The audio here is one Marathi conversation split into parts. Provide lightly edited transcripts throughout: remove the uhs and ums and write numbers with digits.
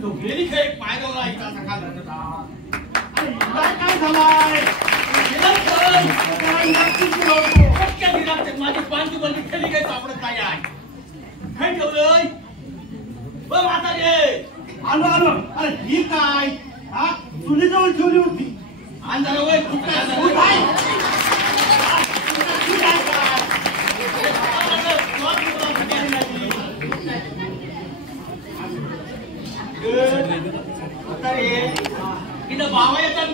तो गेली खेळ पाय दवला इथं सकाळ काय झालाय माझी पांचू बंदी खेळली काय सापडत नाही आहे काय ठेवलंय ब म्हातारे आलो आलो अरे ही काय हा चुलीजवळ ठेवली होती अंधारा वय इथं बाबा येतात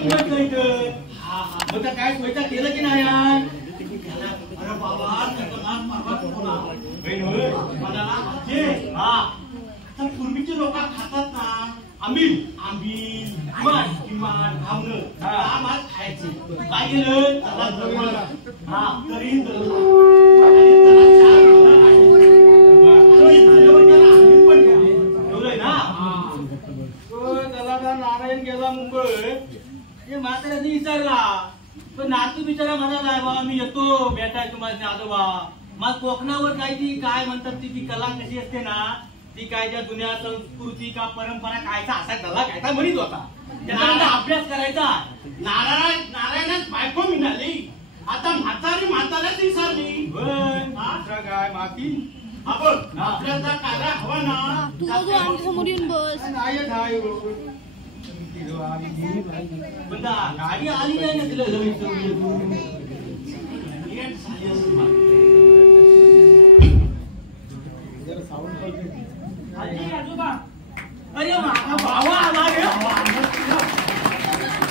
मग काय स्वयंपाक केलं की नाही अरे बाबा पूर्वीचे लोक खातात ना आंबील आंबील किमान आम्हाला खायचे काय केलं हा तरी नारायण गेला मुंबई हे म्हाताऱ्याने विचारला पण नातू बिचारा म्हणाला बाबा मी येतो भेटाय तुम्हाला आजोबा मग कोकणावर काय ती काय म्हणतात ती कला कशी असते ना ती काय त्या जुन्या संस्कृती का परंपरा कायचा असा कला कायचा म्हणत होता त्याचा अभ्यास करायचा नारायणात बायको मिळाली आता म्हाताऱ्याच विसरली काय माती आपण आपल्याचा कायदा हवा ना तू आमच्या समोर येऊन बस गाडी आली नाही ना तिला अरे माझा भावा आला रे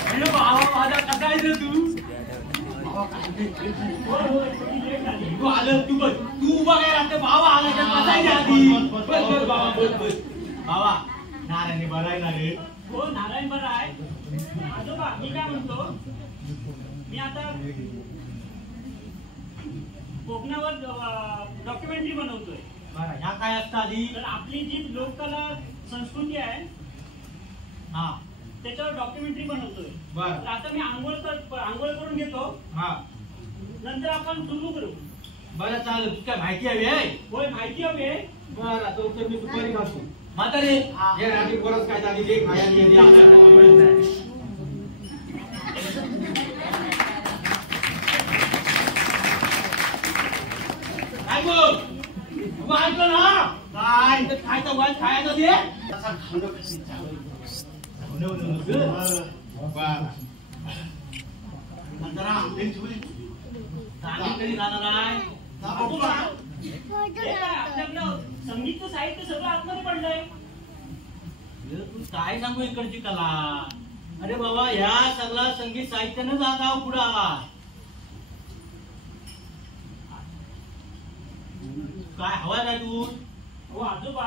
अरे भावा माझा कसा आहे रे तू आलं तू उभा काय राहते भावा आला त्या कसा आधी भावा नारायण बरा आहे ना रे हो नारायण बरा आहे आजोबा मी काय म्हणतो मी आता कोकणावर डॉक्युमेंटरी बनवतोय ह्या काय असतं आधी तर आपली जी लोककला संस्कृती आहे हा त्याच्यावर डॉक्युमेंटरी बनवतोय बरं आता मी आंघोळ करून घेतो हा नंतर आपण सुरू करू बरं चालेल तुझी काय माहिती हवी आहे होय माहिती हवी आहे बरं आता उत्तर मी सुपारी खातो म्हातारे हे रात्री परत काय झाली जे खायला ऐकलं ना काय खायचं वाज खायचं दे आपल्याकडं संगीत साहित्य सगळं आतमध्ये पडलंय तू काय सांगू इकडची कला अरे बाबा ह्या सगळा संगीत साहित्यानं जागा पुढा काय हवा काय तू हो आजोबा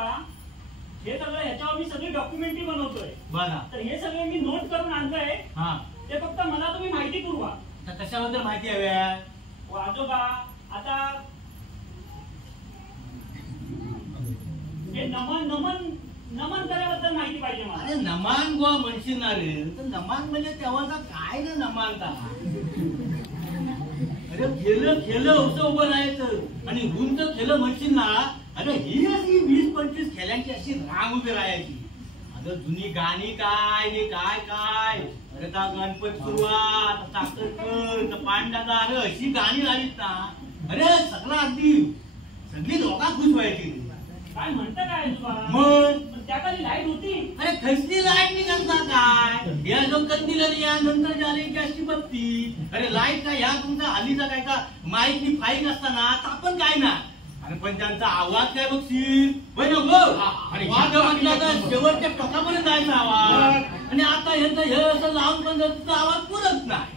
हे सगळं ह्याच्यावर मी सगळी डॉक्युमेंटरी बनवतोय बघा तर हे सगळं मी नोट करून आणतोय हा ते फक्त मला तुम्ही माहिती पुरवा कशाबद्दल माहिती हव्या हो आजोबा आता हे नमन कराबद्दल माहिती पाहिजे मला अरे नमान गोवा म्हणशील ना रे तर नमान म्हणजे तेव्हाचा काय रे नमानता अरे खेळ असं उभं राहायचं आणि उंच खेळ म्हणशील ना अरे ही अशी 20-25 खेळांची अशी रांग उभी राहायची अगं जुनी गाणी काय हे काय काय अरे का गणपती सुरुवात चाकरकर पांडाचा अरे अशी गाणी राहिलीत ना अरे सगळा अगदी सगळी लोका खुश व्हायची काय म्हणता काय मग त्याखाली लाईट होती अरे कसली लाईट निघाला काय या जो कंदील या नंतर झाली की अशी बत्ती अरे लाईट काय ह्या तुमचा हल्लीचा काय का माहिती फाईन असताना आपण काय ना अरे पण त्यांचा आवाज काय बघशील आणि म्हटलं तर शेवटच्या टोकापर्यंत जायचा आवाज आणि आता यांचं हे असं लावून पण तुझा आवाज पुरत नाही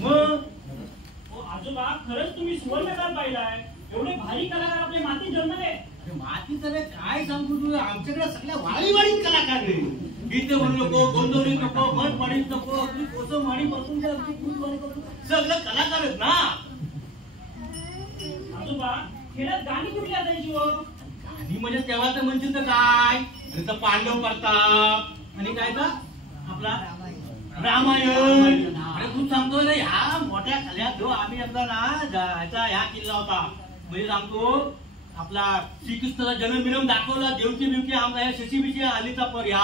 मग आजोबा खरंच तुम्ही सुवर्णकाळ पाहिलाय एवढे भारी कलाकार आपल्या माती जन्मले माती तर काय सांगू तू आमच्याकडे सगळ्या वाळीवाळीत कलाकार गीते म्हणू नको गोंधळी नको मन पाडीत नको आपली कोसं माडी बसून सगळं कलाकारच ना आजोबा खेळात गाणी कुठली असायची हो गाणी म्हणजे तेव्हा तर म्हणजे तर काय त्याचा पांडव प्रताप आणि काय का आपला रामायण अरे तू सांगतो रे ह्या मोठ्या खाल्यात जो आम्ही एकदा ना ह्याचा ह्या किल्ला होता म्हणजे सांगतो आपला श्रीकृष्णाला जन्म बिनम दाखवला, देवकी बिवकी आमचा या शशीबिशी आलीचा पर ह्या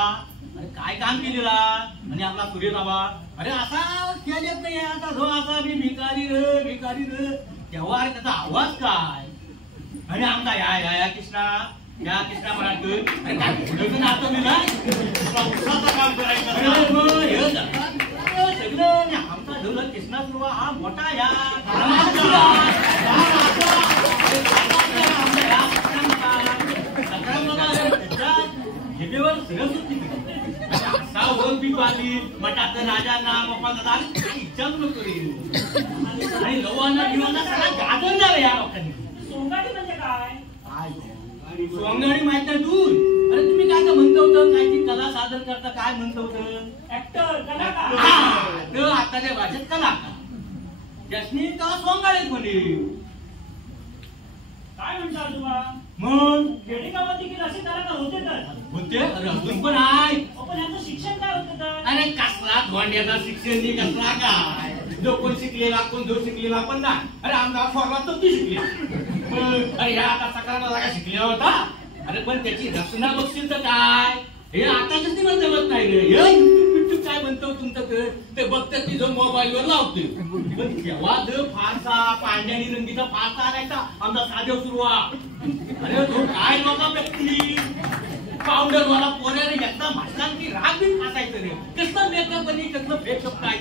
अरे काय काम केलेला आणि आपला सूर्य बाबा अरे असा केलेच नाही आता जो असा मी भिकारी र तेव्हा अरे त्याचा आवाज काय आणि आमचा या कृष्णा म्हणाल अरे काय नातो मी काम करायचं सगळं आमचा ढोलक कृष्णा सुरुवा हा मोठा या मटाचं राजांना बाप्पांना इच्छाच नको रे आणि लवांना जीवांना सगळा गाजर झाला या लोकांनी. सोंगाडी म्हणजे काय? सोंगाडी माहित नाही तू अरे तुम्ही काय म्हणतो होतं काय ती कला सादर करता काय म्हणतो होतं ऍक्टर कलाकार आताच्या भाषेत कलाकार ज्यासनी तेव्हा सोंगाडीच म्हणे काय म्हणता आजोबा मग खेडेगावात देखील असे कलाकार होते तर होते अरे अजून पण आहे पण यांचं शिक्षण काय होतं तर अरे कसला धोंड्याचा शिक्षण कसला काय जो कोण शिकलेला कोण जो शिकलेला पण नाही अरे आमचा फॉर्मात तर ती शिकली अरे ह्या आता सकाळला जागा शिकलेला होता अरे पण त्याची रचना बघशील तर काय हे आताच दिवस जमत नाही रे काय म्हणतो तुमचं ते बघतात की जो मोबाईलवर लावते पण तेव्हा जो फारसा पांढऱ्यानी रंगीचा फारसा आणायचा आमचा साधव सुरुवा अरे तो काय नव्हता व्यक्ती पावडर वाला पोऱ्याने घेतला म्हटला की राग बी फासायचं रे कसलं मेकअप आणि कसलं फेकअप काय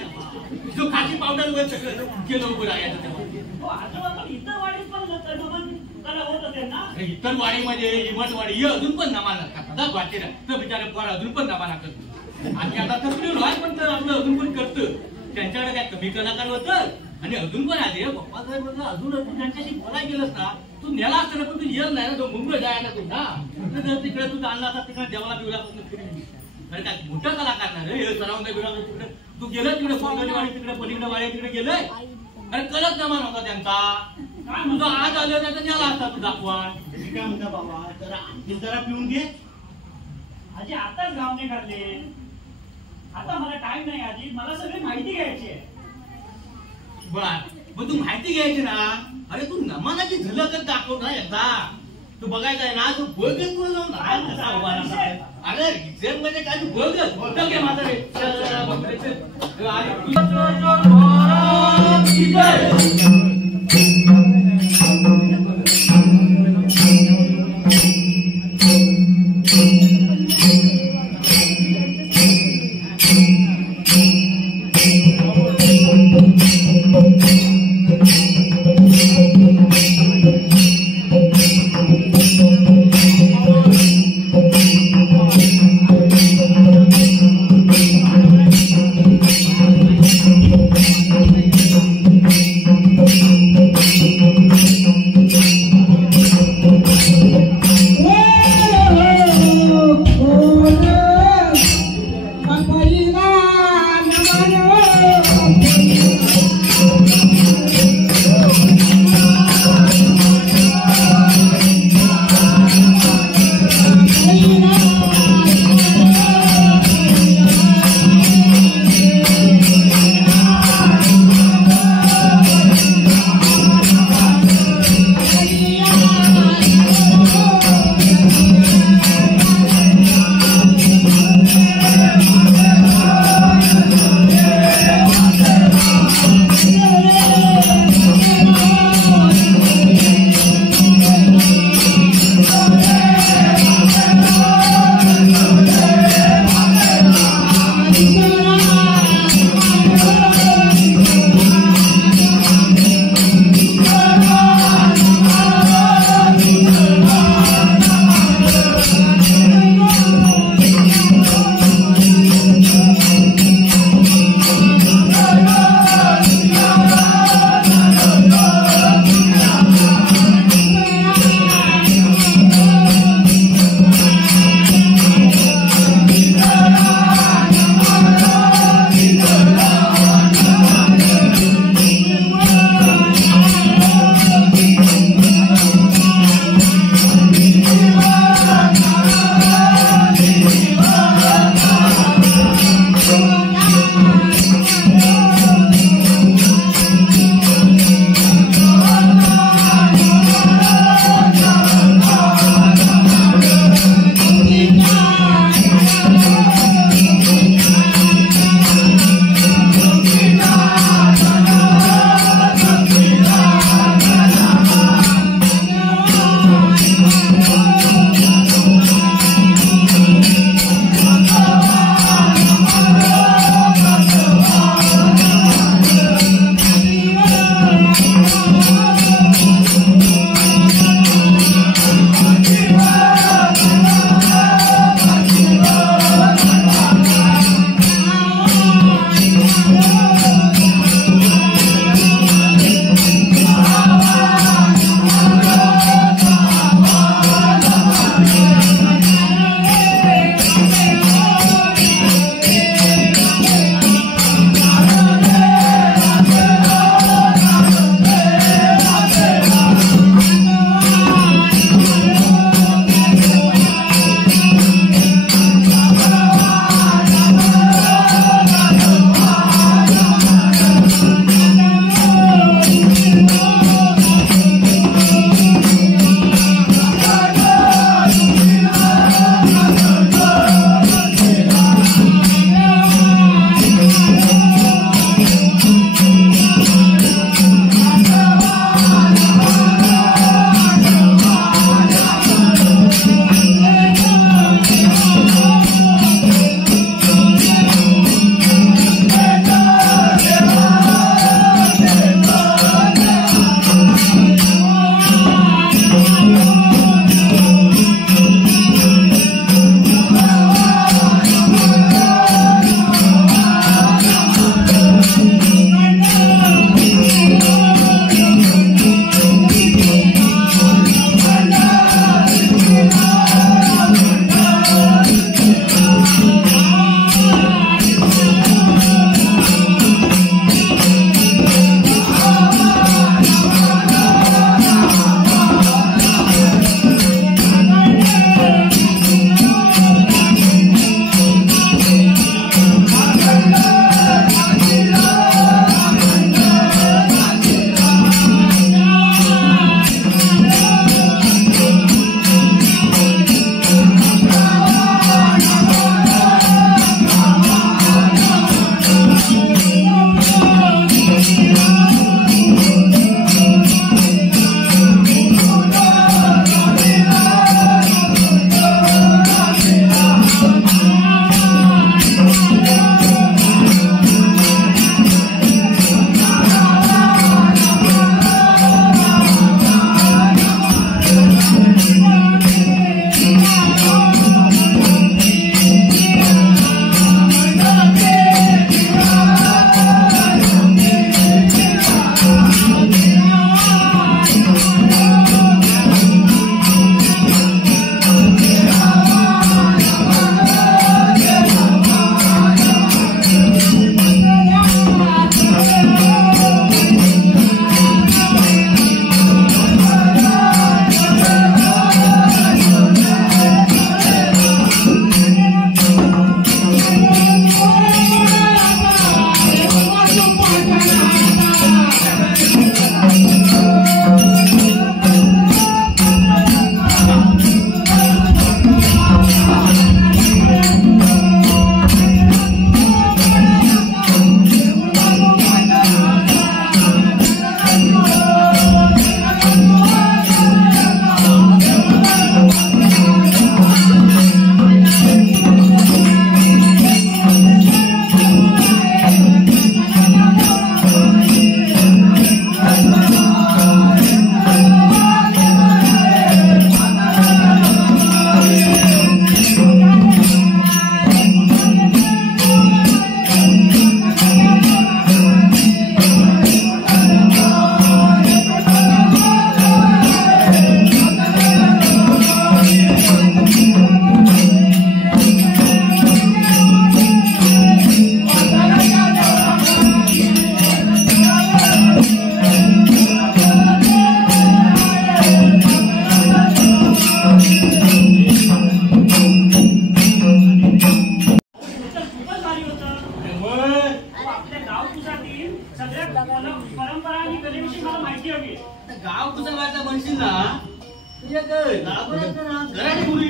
जो खाची पावडर वर सगळं गेलं उभं राहायचं तेव्हा आजोबा पण इतर वाडीत पण कला होत होते ना इतर वाडीमध्ये हिमतवाडी हे अजून पण नमाना करतात वाटेला तर बिचारे पोर अजून पण नमाना करतो आणि आता तसं पण आपलं अजून पण करतं त्यांच्याकडे काय कमी कलाकार होतं आणि अजून पण आले पप्पा साहेब म्हटलं अजून त्यांच्याशी बोलायला गेलंस ना तू नेला असताना पण तू येत नाही ना तो मुंबई जायला तू ना तिकडे तू आणला असता तिकडे देवाला बिवलापासून फिरली अरे काय मोठा कलाकार ना रे सरावून तिकडे तू गेलं तिकडे सोनगडीवाडी तिकडे पलीकडे वाडी तिकडे गेलंय अरे कलच नमान होता त्यांचा काय म्हणतो आज आलं त्याचा नेला असता तू दाखवा काय म्हणता बाबा जरा पिऊन घे आजी आताच गावने काढले आता मला टाइम नाही आजी मला सगळी माहिती घ्यायची आहे बर मग तू माहिती घ्यायची ना अरे तू नमानाची झलकच दाखव ना एकदा तू बघायचा ना तू बघत अरे रिझन म्हणजे काय तू बघत माझा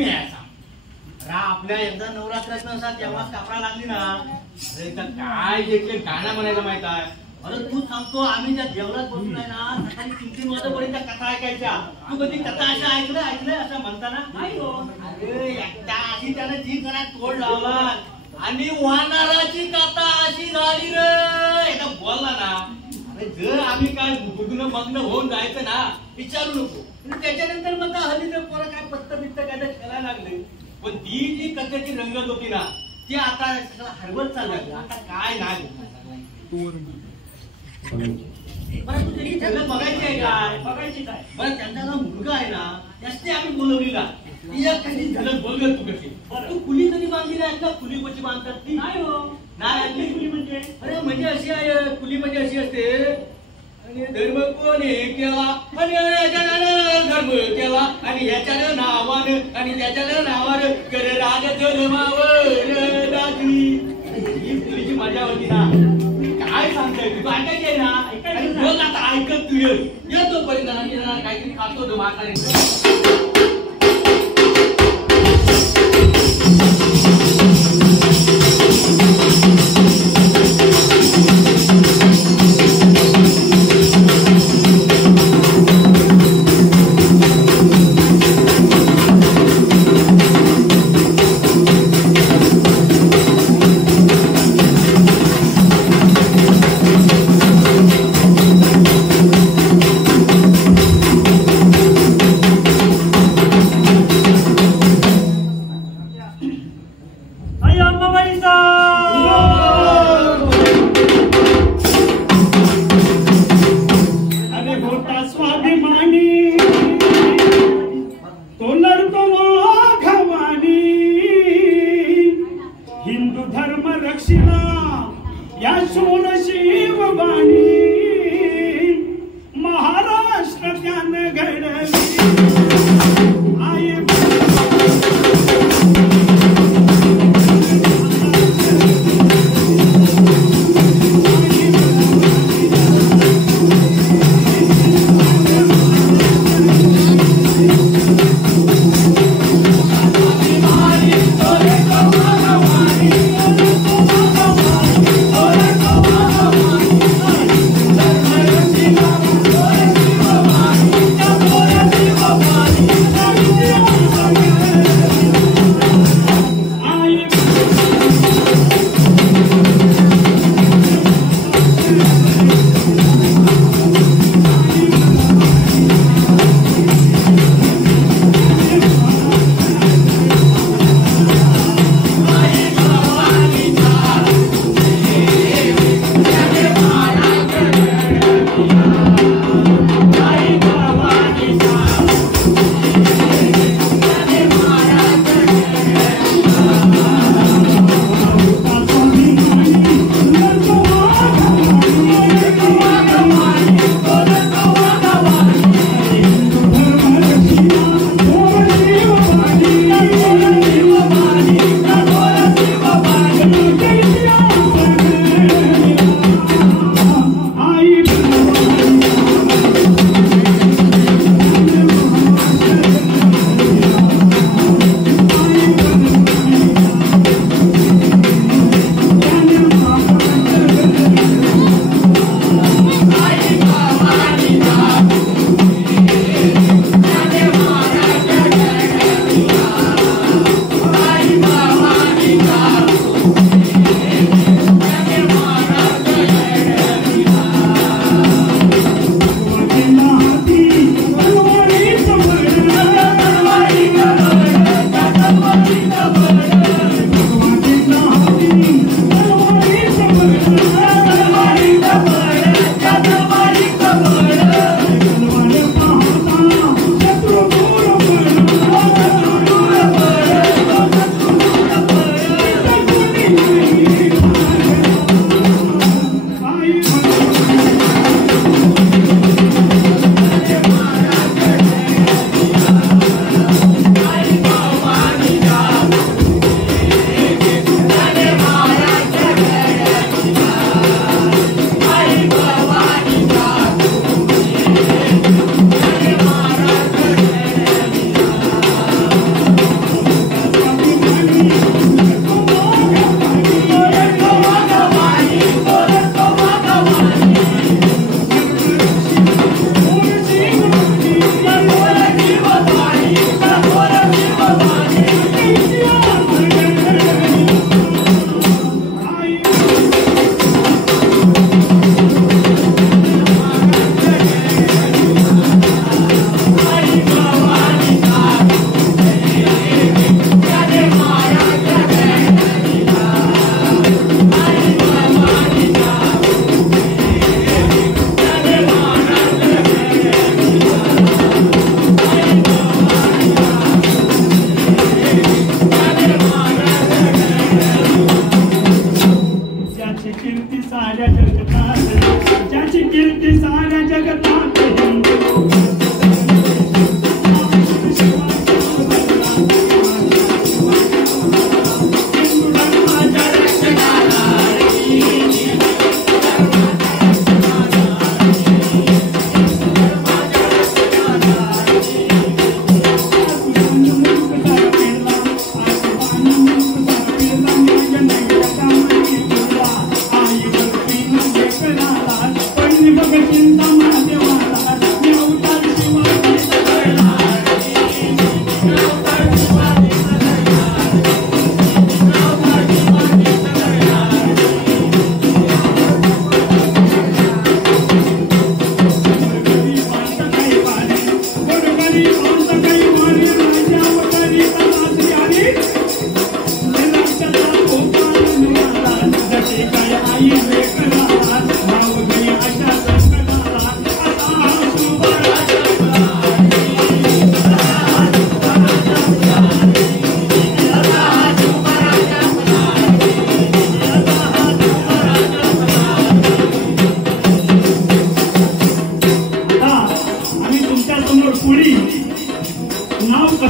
यायचा. आपल्या एकदा नवरात्रात नसा तेव्हाच कापडा लागली ना, अरे तर काय देखील गाणं म्हणायला माहित आहे. अरे तू सांगतो आम्ही त्या देवळात बसून आहे ना सकाळी 3-3 वाजेपर्यंत कथा ऐकायच्या. तू कधी कथा अशा ऐकलंय असं म्हणताना नाही हो. अरे एकदा अशी त्यानं जी करा तोड लावला आणि वानराची कथा अशी झाली रे. एकदा बोलला ना, अरे जर आम्ही काय मग्न होऊन जायचं ना विचारू नको. त्याच्यानंतर मग हल्ली तर पोरं काय पत्त बित्त काय तर खेळायला लागले. पण ती जी कथेची रंगत होती ना ती आता सगळं हरवत चाललं. आता काय नाही बरं तू त्याची झलक बघायची आहे काय? बघायचीच आहे. बरं त्यांचा जो मुलगा आहे ना त्याची आम्ही बोलवलेला. तिला कशी झलक बघ तू कशी. तू खुली कधी बांधली नाही का? खुली कशी बांधतात ती? नाही हो. नाही ऐकली खुली म्हणजे? अरे म्हणजे अशी आहे खुली म्हणजे अशी असते आणि धर्म कोणी केला आणि धर्म केला आणि ह्याच्यानं नावानं आणि त्याच्यानं नावानं कर राग धर्मावर राजी. ही खुलीची मजा होती ना. काय सांगताय तू ऐकायची आहे ना? ऐकायचं बोल आता ऐकत तू येतो परिणाम काहीतरी खातो तो म्हातारे.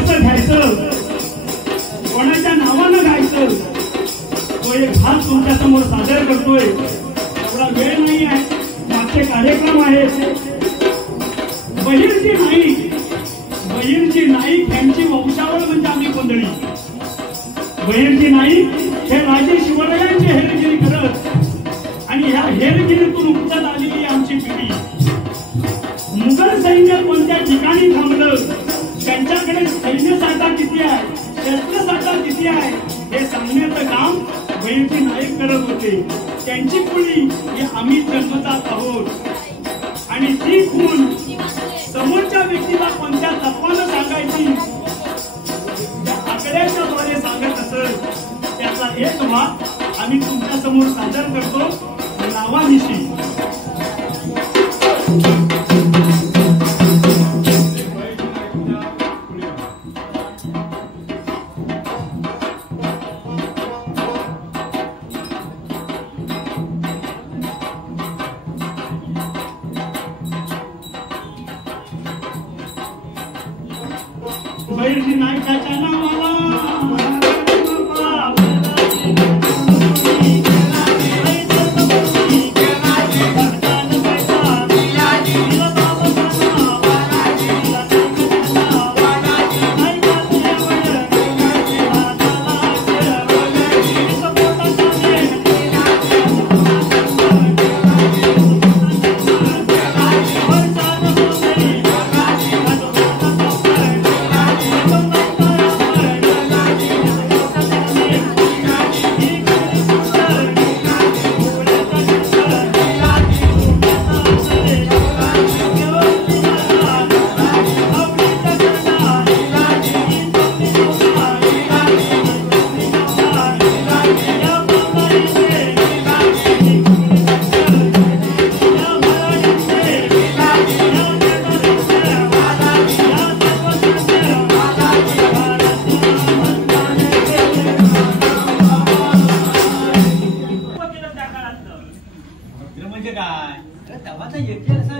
कसं घ्यायचं, कोणाच्या नावानं गायचं, तो एक भाग तुमच्या समोर सादर करतोय. एवढा वेळ नाही आहे, मागचे कार्यक्रम आहेत. बहिर्जी नाईक यांची वंशावळ म्हणजे आम्ही गोंधळी. बहिर्जी नाईक हे राजे शिवरायांची हेरगिरी करत आणि ह्या हेरगिरीतून उपजत आलेली आमची पिढी. मुघल सैन्य कोणत्या ठिकाणी थांबलं, त्यांच्याकडे सैन्यसाठा किती आहे, शस्त्रसाठा किती आहे हे सांगण्याचं काम बहिर्जी नाईक करत होते. त्यांची पिढी ही आम्ही जन्मजात आहोत आणि ती खून समोरच्या व्यक्तीला कोणत्या तत्वानं सांगायची त्या आकड्याच्या द्वारे सांगत असत. त्याचा एक भाग आम्ही तुमच्या समोर सादर करतो नावानिशी. बहिर्जी नाईकाच्या नावाला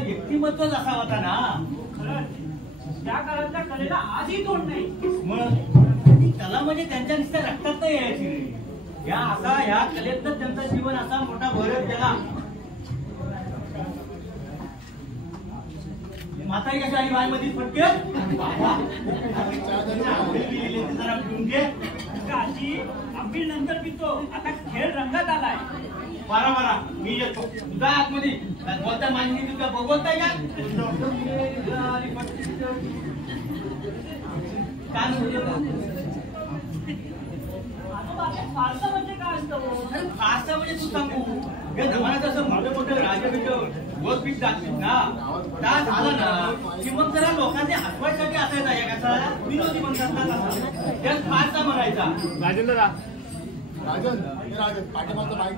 व्यक्तिमत्वच असा होता ना. त्या काळातल्या कलेला आजही तोड नाही. मग कला म्हणजे त्यांच्या नुसत्या रक्तात नाही यायची. ह्या कलेतच त्यांचं जीवन असा मोठा भरत गेला. म्हातारी कशी आली बाई मध्ये फटके जरा पिऊन घे. आजी आंबील नंतर पितो, आता खेळ रंगात आलाय. बरा मी येतो तुझा आतमध्ये बोलता मानली तुझ्या बघवताय का फारसा म्हणजे काय असतं. फारसा म्हणजे तू सांगू या जमान्यात असं मोठे मोठे राजकीय वोट पीक जातील ना, त्या झालं ना की मग जरा लोकांनी हसवायसाठी असायचा या कसा विनोदी म्हणतात ना, त्यात फारसा म्हणायचा. राजन पाठीमागचा बाईक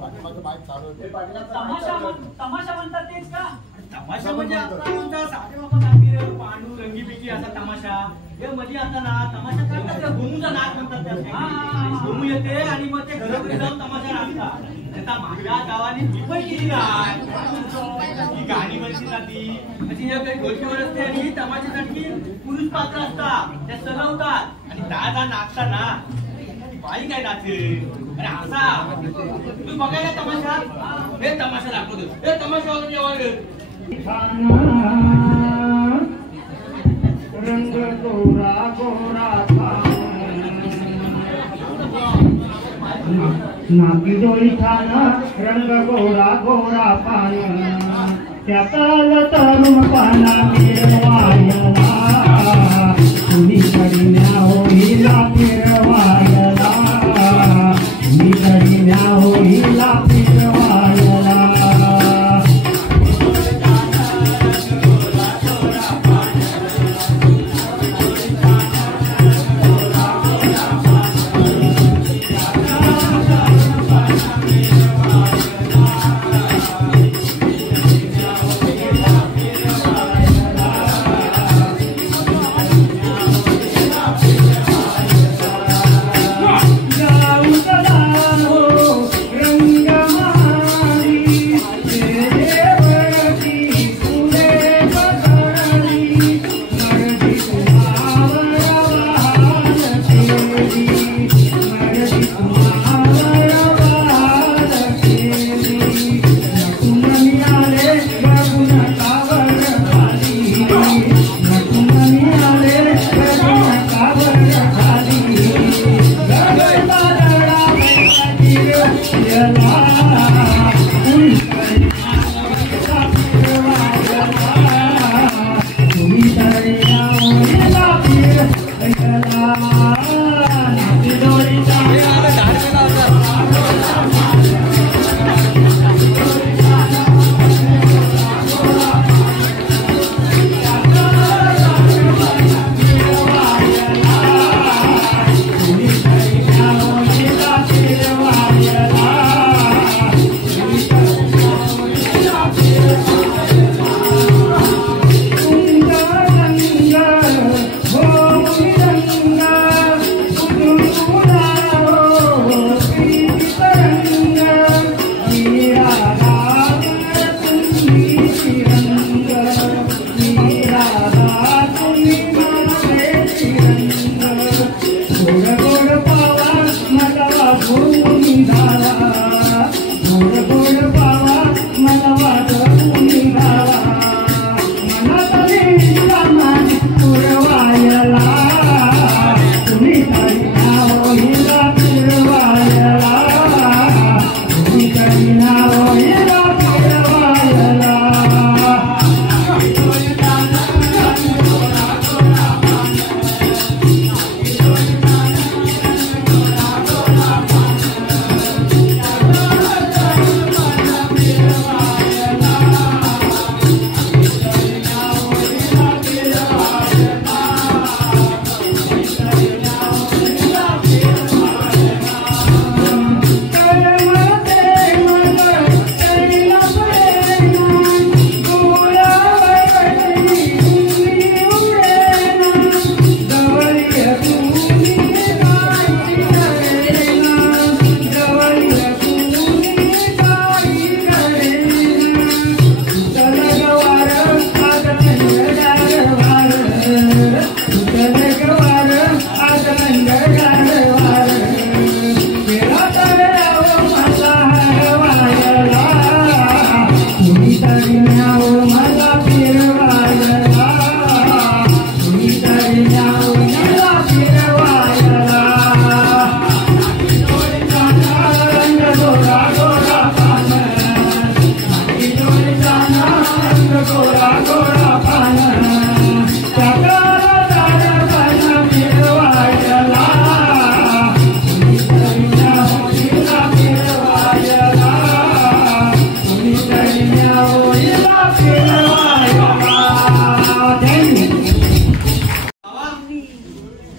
पाठीमागचा बाईक चालू तमाशा म्हणतात तेच का. तमाशा म्हणजे आपला साधे बाबा दाखीर पांडू रंगीबिकी असा तमाशा. हे मध्ये आता ना तमाशा करतात गोमूचा नाच म्हणतात त्यात. गोमू येते आणि मग ते घरोघरी जाऊन तमाशा नाचतात. आता माझ्या गावाने ती पण केली ही गाणी म्हणली जाती अशी काही गोष्टीवर असते आणि ही तमाशासाठी पुरुष पात्र असतात त्या सजवतात आणि दादा नाचताना बाई काय नाचे. अरे असा तू बघायला तमाशा हे तमाशा दाखवतो हे तमाशा वगैरे जेव्हा रंग गोरा गोरा नाकी डोळी छान रंग गोरा गोरा पान त्यातल तरुण पाना फिरवायला तुम्ही कडिन्या होईला फिरवायला मी कडिन्या होईला फिरवायला.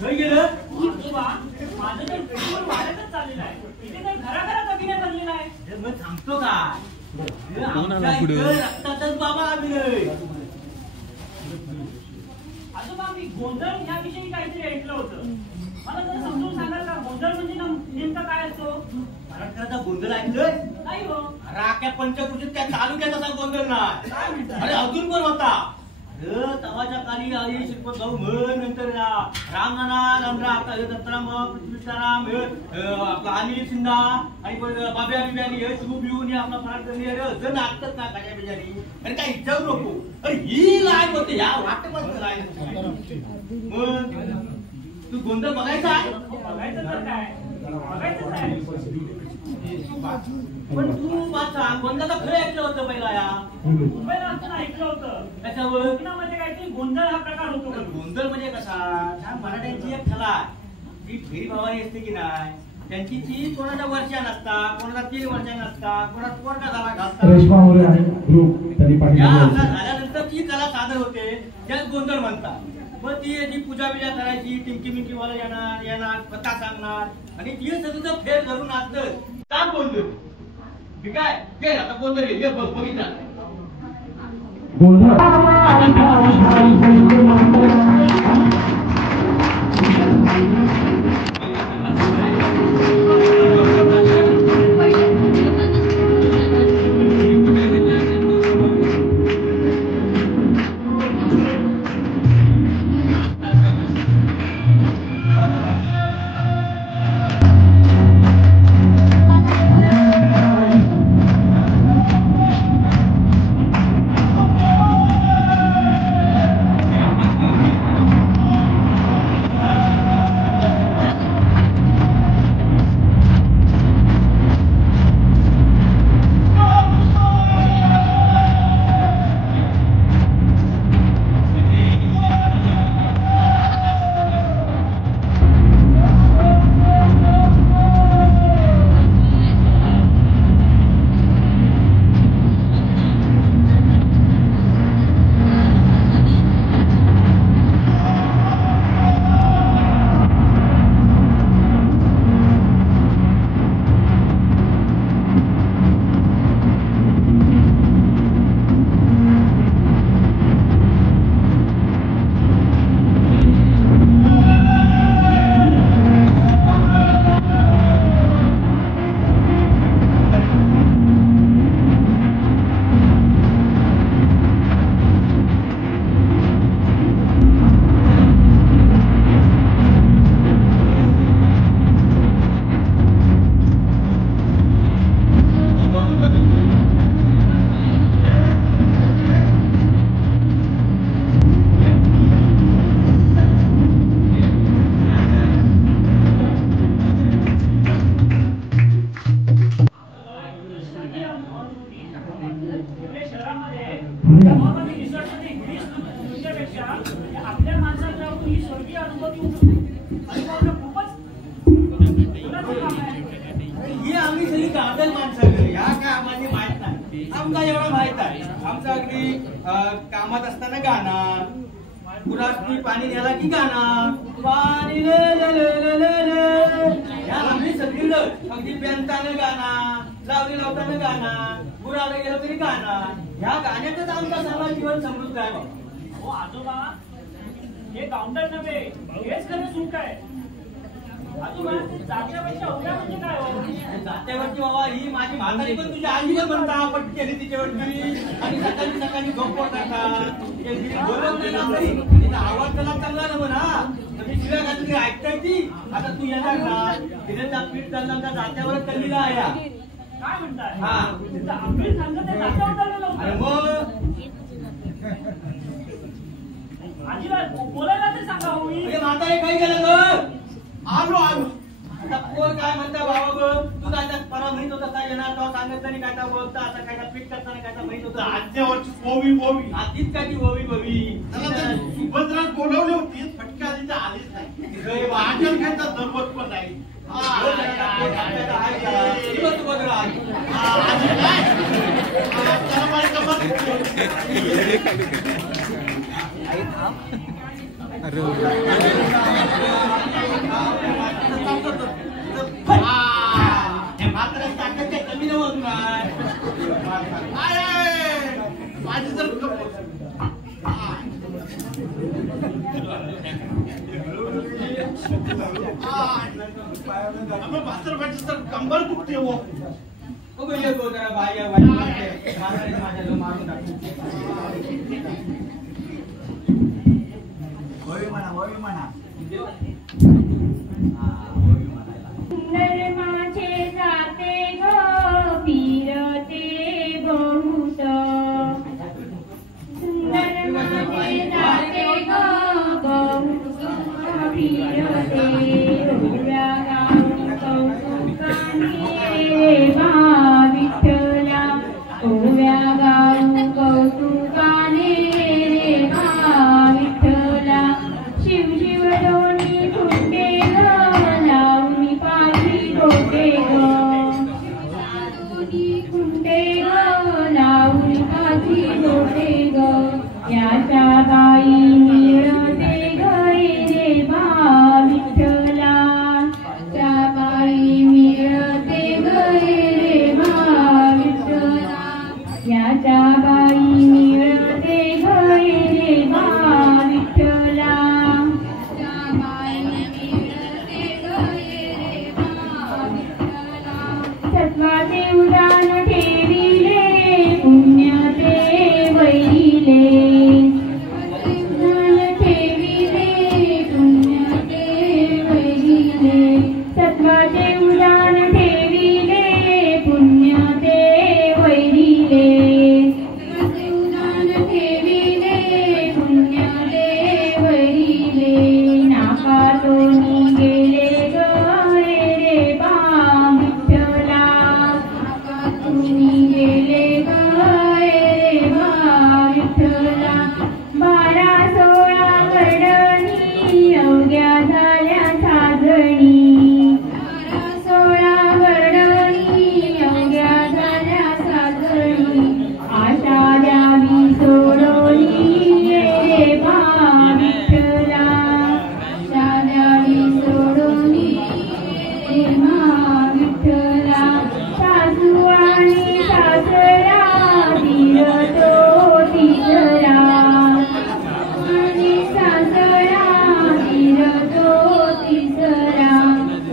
घरी गेलं आजोबा माझं तर पेट्रोल वाढतच चाललेलं आहे. इथे काही घराघरात अभिनय बनलेला आहे. हे मग सांगतो काय आमच्या इथं रक्तातच बाबा अभिनय. आजोबा मी गोंधळ याविषयी काहीतरी ऐकलं होतं. मला जरा समजून सांगाल का गोंधळ म्हणजे नेमका काय असतो? मराठवाड्याचा गोंधळ ऐकलोय. नाही हो. राख्या पंचकृषीत त्या तालुक्यात असा गोंधळ नाही. काय म्हणता? अरे अजून पण होता. तवाच्या काली आई श्रीपत भाऊ म्हण नंतर रामनाना नंदरा आपला दत्तराम पृथ्वीराम आपला अनिल सिन्हा आणि पण बाब्या बिब्यानी हे शिव बिवून आपला फराट करणे जर नाचतात ना काच्या बिजानी. अरे काय इच्छा नको. अरे ही लाईन होते या वाटत लाईन. मग तू गोंधळ बघायचा आहे. बघायचं तर काय बघायचं काय पण तू माझा गोंधळाचा खरं ऐकलं होतं पहिला या मुंबईला असताना ऐकलं होतं. त्याच्यावर कोकणामध्ये काहीतरी गोंधळ हा प्रकार होतो का? गोंधळ म्हणजे कसा त्या मराठ्यांची एक कला ती फेरी भावानी असते की नाही. त्यांची ती कोणाच्या वर्षा नसता कोणाचा 3 वर्षा नसता कोणाचा पोरका झाला घालता. रेश्मा मोरे आहे ग्रुप त्यांनी या पाठिंबा असा झाल्यानंतर ती कला सादर होते त्यात गोंधळ म्हणतात. मग ती याची पूजा बिजा करायची टिंकी मिंकी वाला येणार कथा सांगणार आणि ती सगळं फेर धरून नाचत का गोंधळ. ठीक आहे आता गोंधळ ये बघितला गोंधळ आपल्या माणसात राहून ही स्वर्गीय अनुभव खूपच ही आम्ही सगळी गावडल माणसं या काय आम्हाला माहित नाही. आमचा एवढा माहित आहे. आमचा अगदी कामात असताना गाणं पुरातनी पाणी न्यायला की गाणं पाणी ले ले ले ले ले या आम्ही सगळी अगदी बेंतानं गाणं लावली लावताना गाणं पुराला गेलं तरी गाणं ह्या गाण्यातच आमचा समाज जीवन समृद्ध आहे. हो आजोबा हे काउंटर नव्हे हेच खरं सुख आहे. आजोबा जात्यावरच्या उड्या म्हणजे काय हो? जात्यावरची बाबा ही माझी म्हातारी पण तुझ्या आईवर म्हणता पट केली तिच्यावरती आणि सकाळी सकाळी झोप करतात बोलत नाही ना तरी तिचा आवाज त्याला चांगला ना म्हणा मी तिला काहीतरी ऐकताय ती आता तू येणार ना तिने त्या पीठ चालणार जात्यावरच कल्लीला आहे. काय म्हणताय? हा आम्ही सांगत ते जात्यावर अरे मग आजीला बोलायला तर सांगा हो मी. म्हातारे काही गेलं ग आलो आलो आता कोण काय म्हणता बाबा बघ तू काय परवा म्हणत होता काय येणार तेव्हा सांगत नाही काय बोलता आता काय पीठ करताना काय म्हणत होता आजच्यावरची ओवी ओवी आधीच काय ती ओवी बवी सुभद्रा बोलवली होती फटका आली तर आलीच नाही. माझ्या खायचा जरूरत पण नाही. अरे आपण भास्करबाईचं तर कंबर दुखते हो. बघू येतो जरा बाई माझ्या मारून टाकतो. सुंदर माझे जाते ग फिरते बहुत. सुंदर माझे जाते ग बहुत फिरते ओव्या गाऊ कौतुकाने बा विठ्ठला. ओव्या गाऊ कौतुकाने बा विठ्ठला. शिव शिव दोन्ही खुंटे ग लावणी पाठी डोके ग. दोन्ही खुंटे ग लावणी पाठी डोके ग. याच्या बाई मिळते ग रे बा विठ्ठला. त्या बाई मिळते ग रे बा विठ्ठला. याच्या बाई मिळते ग रे बा विठ्ठला. सत्वाचे उदान ठेविले पुण्याचे वैरिले. उदान ठेविले पुण्याचे वैरिले. सत्वाचे उदान ठेविले पुण्याचे वैरिले. उदान ठेविले पुण्याचे वैरिले. नाकातोनी गेले ग रे बा विठ्ठला. नाकातोनी गेले ग रे बा विठ्ठला. 12-16 वर्षांनी अवघ्या झाल्या साजणी. 12-16 वर्षांनी अवघ्या झाल्या साजणी. आशा द्यावी सोडोनी रे बा विठ्ठला. आशा द्यावी सोडोनी रे बा विठ्ठला. सासू आणि सासरा फिरतो तिसरा. आणि सासरा फिरतो तिसरा.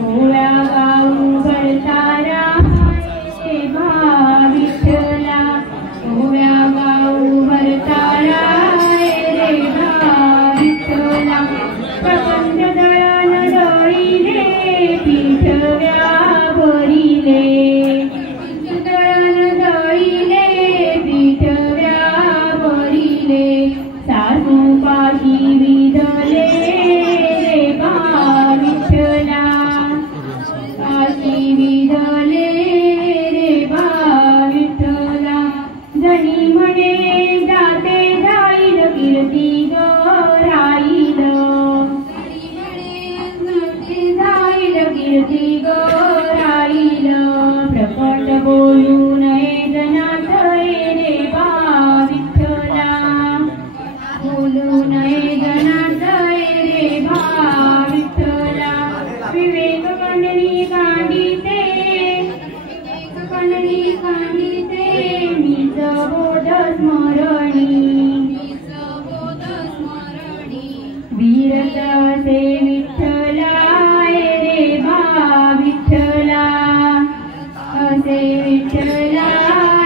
ओव्या गाऊ भरतारा रे बा विठ्ठला. ओव्या गाऊ भरतारा रे बा विठ्ठला. प्रपंच दळण दळीले पिठव्या भरिले. दळण दळीले पिठव्या भरिले. सासू पाशी विधले रे बा विठ्ठला. पाशी विधले रे बा विठ्ठला. जणी म्हणे जाते जाईल कीर्ती ग राहील. जाईल कीर्ती ग राहील. प्रकट बोलू नये जनात रे बा विठ्ठला. बोलू नये जनात रे बा विठ्ठला. विवेक कंडली कांडिते. कंडली कांडिते मीच बोध स्मरणी. वीरत असे विठ्ठला रे बा विठ्ठला. असे विठ्ठला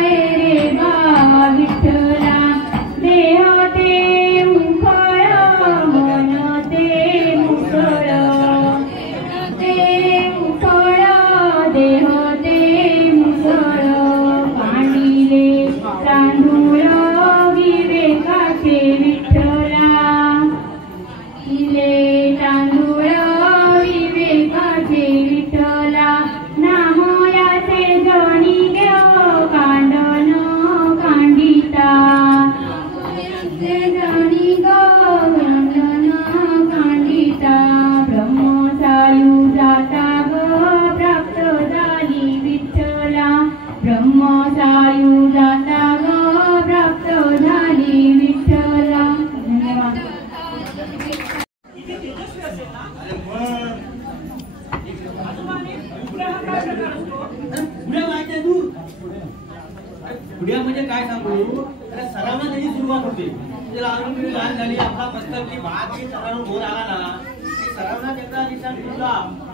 रे बा विठ्ठला. देह ते मुखळ मन ते मुखळ. ते मुखळ देह ते मुखळ. कांडिले तांदूळ विवेकाचे विठ्ठला. इले तांदूळ विवेकाचे विठ्ठला. नामयाचे जणी देव कांडन कांडिता. नामयाचे जणी ग कांडन कांडिता. ब्रह्मसायू जाता ग प्राप्त झाली विठ्ठला. ब्रह्मसायू जाता ग प्राप्त झाली विठ्ठला. धन्यवाद. पुढे माहिती आहे तू पुढे म्हणजे काय सांगू. सरावना त्याची सुरुवात होते. लहान झाली आपला प्रस्ताव की भात की सरावून घोर आला ना सरावना एकदा दिवसात तुला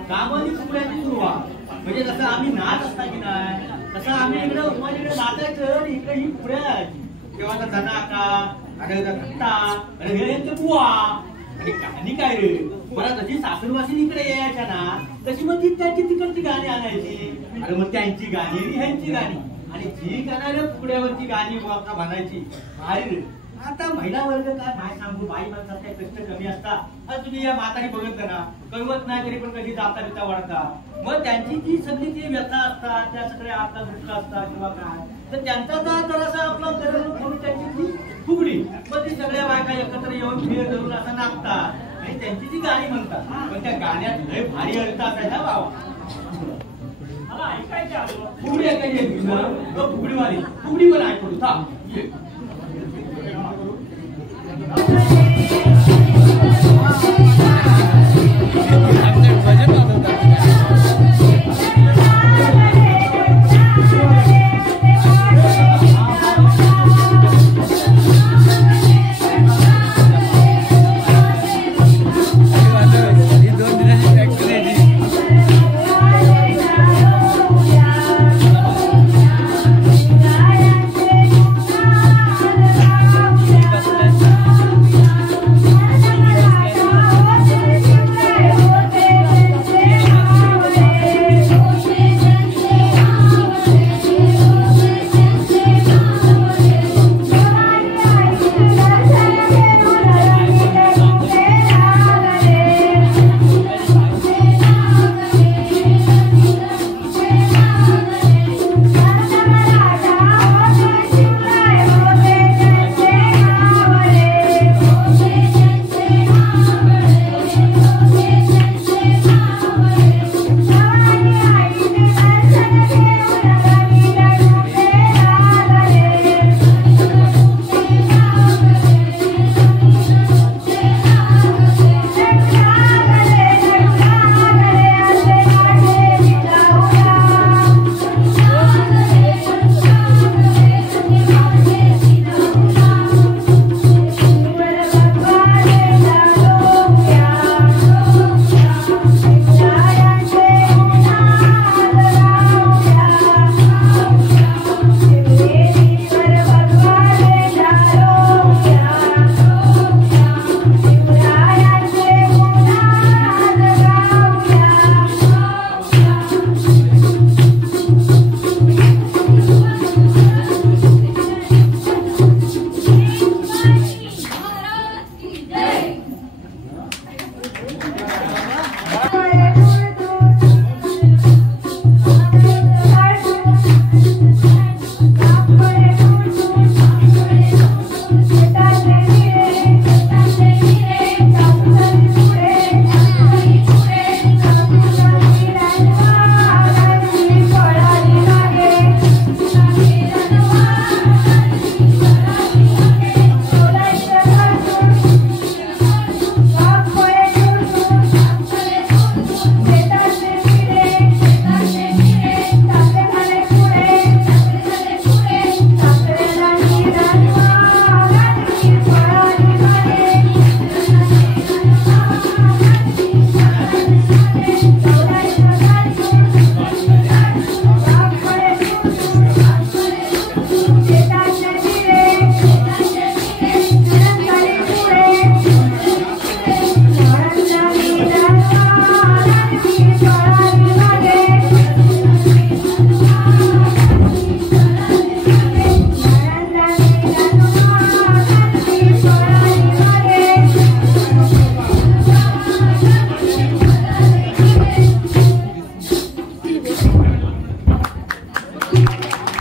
गावानी फुगड्याची सुरुवात म्हणजे जसं आम्ही नाच असता की नाही तसं आम्ही इकडे उमाजीकडे नाचायचं आणि इकडे ही फुगड्याची तेव्हा तर जनाका आणि घट्टा आणि हे बुवा आणि गाणी काय रे मला जशी सासरवासी इकडे यायच्या ना तशी मग ती त्यांची तिकडची गाणी आणायची आणि मग त्यांची गाणी आणि ह्यांची गाणी आणि जी गाणाऱ्या फुगड्यावरची गाणी म्हणायची भारी. आता महिला वर्ग काय सांगू बाई माणसात काही कष्ट कमी असतात आज तुम्ही या म्हातारी बघत ना कळवत नाही तरी पण कधी जाता बिता वाढता मग त्यांची जी सगळी जी व्यथा असतात त्या सगळ्या आपला दुःख असतात किंवा काय तर त्यांचा जरासा आपला करून त्यांची ती फुगडी मग ती सगळ्या बायका एकत्र येऊन खेळ धरून असं नाचतात आणि त्यांची जी गाणी म्हणतात पण त्या गाण्यात लय भारी अर्थ असायचा बाबा. मला ऐकायचं फुगडी ऐकायची फुगडीवाली फुगडी पण ऐकू थांब. Thank you.